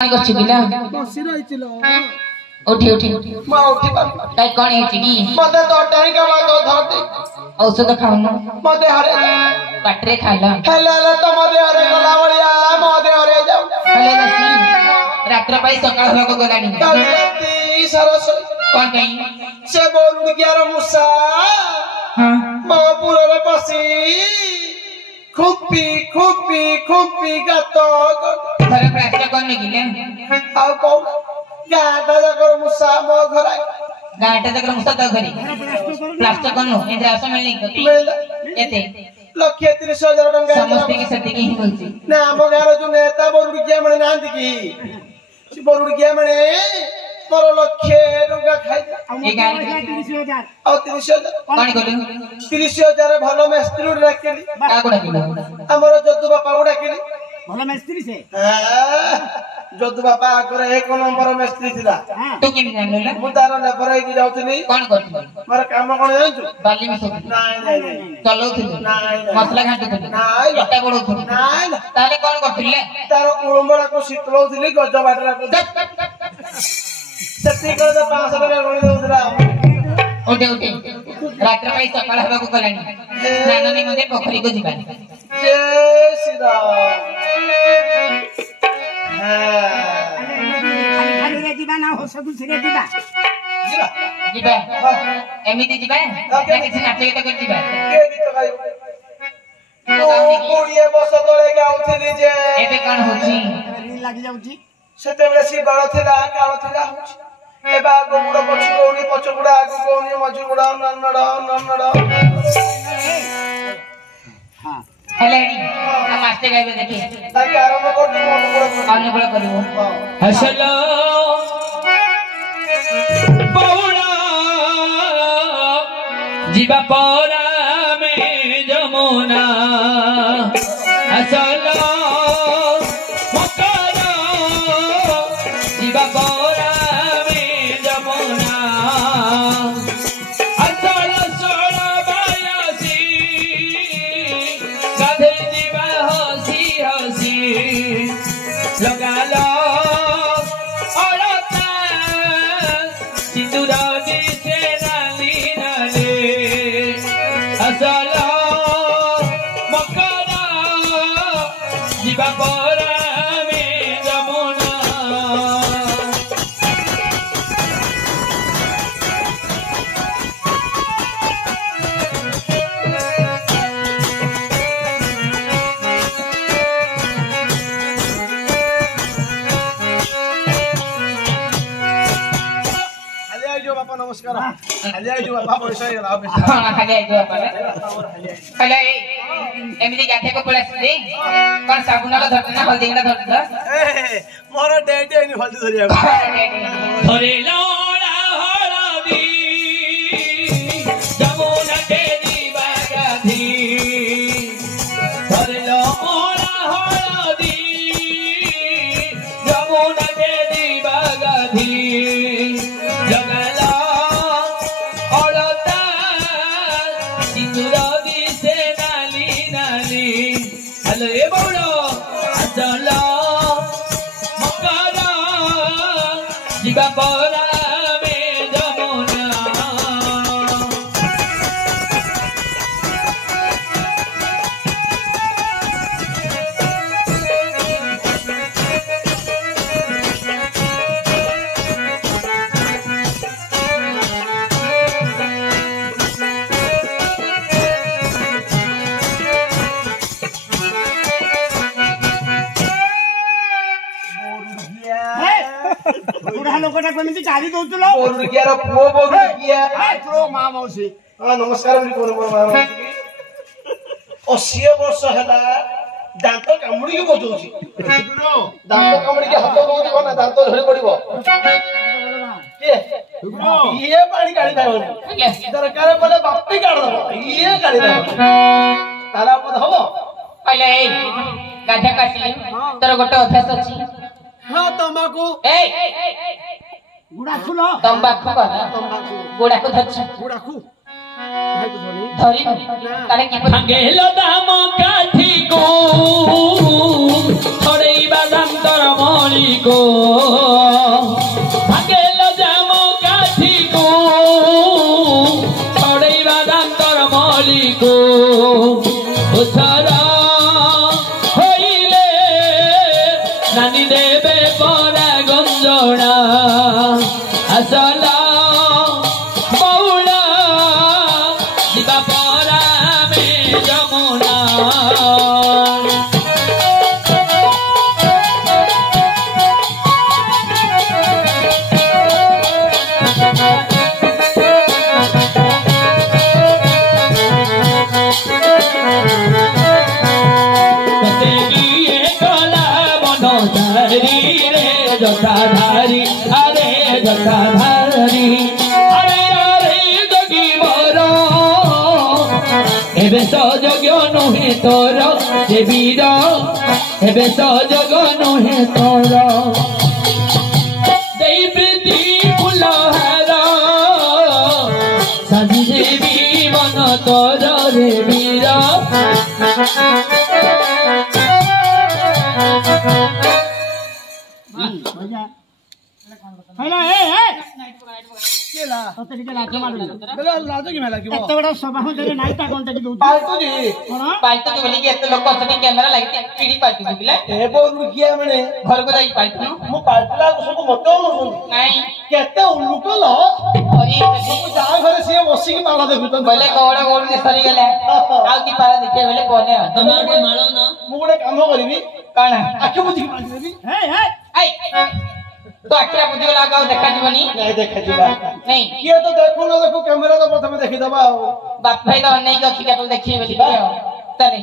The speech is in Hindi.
कौन करछु बिला बसी रहिथिलो उठी उठी मा उठी काई कोन हेछि की मते तो टाई का बात धरते औषध खाउनु मते हरे पाटरे खाला हेला तो मते हरे गला बलिया मते हरे जाऊ हेले नसी रात्र पाई सकाळ होको गलानी कलती सरस कोन कई से बोरुड गियार मुसा हां महापुर रे पसी खुपी गातो थरे प्राप्त करने गिले आउ को गाता जकर मुसा मो घरा गांटे जकर मुसा त घरी प्लास्टर करनो इंद्र आस मिलनी कति एते लक्ष्य 30,000 टंका समस्त की सती की ही बोलती ना हम गारो जो नेता बोरुड गिया मने नांदी की सी बोरुड गिया मने पर लक्ष्य टंका खाई ए गाड़ी 30,000 और 30,000 कोन कोलु 30,000 भलो मिस्त्री राखेली का कोडा किलो हमर जद्दू बापा को डाकेली भलो मिस्त्री से जद्दू बापा आकर एक नंबर मिस्त्री थिला तू केम जानले मु तार लेबर होई जाउतली कोन करथि मोर काम कोन जानछु बाली में सब नहीं चलौथि नहीं मसला घाटथि नहीं एटा बडौथि नहीं ताले कोन करथिले तार उळंबरा को सितलौथली गज बाटरा सत्य कर 500 टका गणी दउतला उठे उठे रात्र पाई सकाळ हवा को गलानी नाननी मध्ये पोखरी को जिबानी जय श्री राम खाली रे दिबा ना हो सकु सिरे दिबा जिबा एमिति जिबा या किछि नाचे के कर जिबा के गीत गाइबो तो कोड़िए बस तळे गाउथली जे एबे कोन होछि री लागि जाउची सेते बेले सी बाळ थिला काळ थिला एबा गोमुड़ पछ कोनी पछ गुडा आगु कोनी मझ गुडा नन्नड़ हां हेलेनी आ मास्टर गाइबे देखि ताके आरंभ कर अनुकूल करिवो हसलो पौड़ा जीवा पौड़ा में जमुना हसलो मकरा जीवा पौड़ा में जमुना हसलो सोड़ा बायासी गाधे जीवा हसी हसी लगालो नमस्कार खाली आई जो बाबा पैसा गेला हां खाली आई जो बाबा खाली एमिति गाथे को पळासी कोन साबुन ला धरते ना हल्दी ला धरते ए मोर डेडे नि हल्दी धरिया धरे लोड़ा हळदी जमुना के दीवा गाधी धरे लोड़ा हळदी जमुना के दीवा गाधी लोकटा केमिति चाली दउतलो बोरुड गियार पुओ बोरुड गिया आत्रो मा मौसी हां नमस्कार बोली कोन मा मौसी 80 वर्ष हला दांत कामुडी के बजौची दांत कामुडी के हाथ दउची कोना दांत झड़ी पड़िबो के ये पानी गाड़ी दाओ दरकार पले बापी काढ दबो ये गाड़ी दाओ ताला पद हबो पहिले गाधा काटली तोर गोटे अभ्यास अछि हां तंबाकू गुडाखु लो तंबाकू कला गुडाखु धछ गुडाखू धरी ताले की गेलो दाम काठी को थोड़े बादाम तर मली को ଏବେ ପରା ଗଞ୍ଜଣା আসলা বৌলা ଯିବା ପରା ଆମେ ଯମୁନା জটাধারী আরে জটাধারী আরে আরে যোগী বর এবে সযোগ্য নুহে তোর যে বীর এবে সযোগ নুহে তোর দেই প্রীতি ফুল হার সাজি দেবী মন তোর রে বীর हेलो ए ए केला तते के लाज मारु ବେଲେ ଲାଜ କି ମେ ଲାଗିବ एते बडा सभा हो जे नाइटा कोनटा की दउछ ପାଲଟୁ ଜି कोन ପାଲଟୁ କି ବୋଲି ଏତେ ଲୋକ ଅଛନ୍ତି କ୍ୟାମେରା ଲାଗିଛି ପିଡି ପାଲଟୁ ବୁଝିଲେ ଏ ବୋରୁ କିଏ ମାନେ ଘରକୁ ଯାଇ ପାଲଟୁ ମୁଁ ପାଲଟିଲା ସବୁ ମତେ ଅନୁଛନ୍ତି ନାଇଁ କେତେ ଉଲୁକଲ ଅରି ମୁଁ ଯାହା ଘରେ ସିଏ ବସିକି ମାଳ ଦେଖୁଛନ୍ତି ବୋଲେ ଗଉଡ ଗଉଡ ସରିଗଲା ଆଉ କି ପାରା ଦେଖିବେ ବୋଲେ କୋନେ ତମେ ଗୋଟେ ମାଳ ନା ମୁଁ ଗୋଟେ କାମ କରିବି କଣ ଆଖି ବୁଝିକି ମାଳି ଦେବି ए ए ଆଇ ତ ଆଖିରା ବୁଝିଗଲା ଆଉ ଦେଖାଯିବନି ନାଇଁ ଦେଖାଯିବା ନାଇଁ କିଏ ତ ଦେଖୁ ନ ଦେଖୁ କ୍ୟାମେରା ତ ପ୍ରଥମେ ଦେଖିଦବା ଆଉ ବାପ ଭାଇ ତ ଅନେଇକି ଅଛି କେତେବେଳେ ଦେଖିବେ ବୋଲି ଆଉ ତାହେଲେ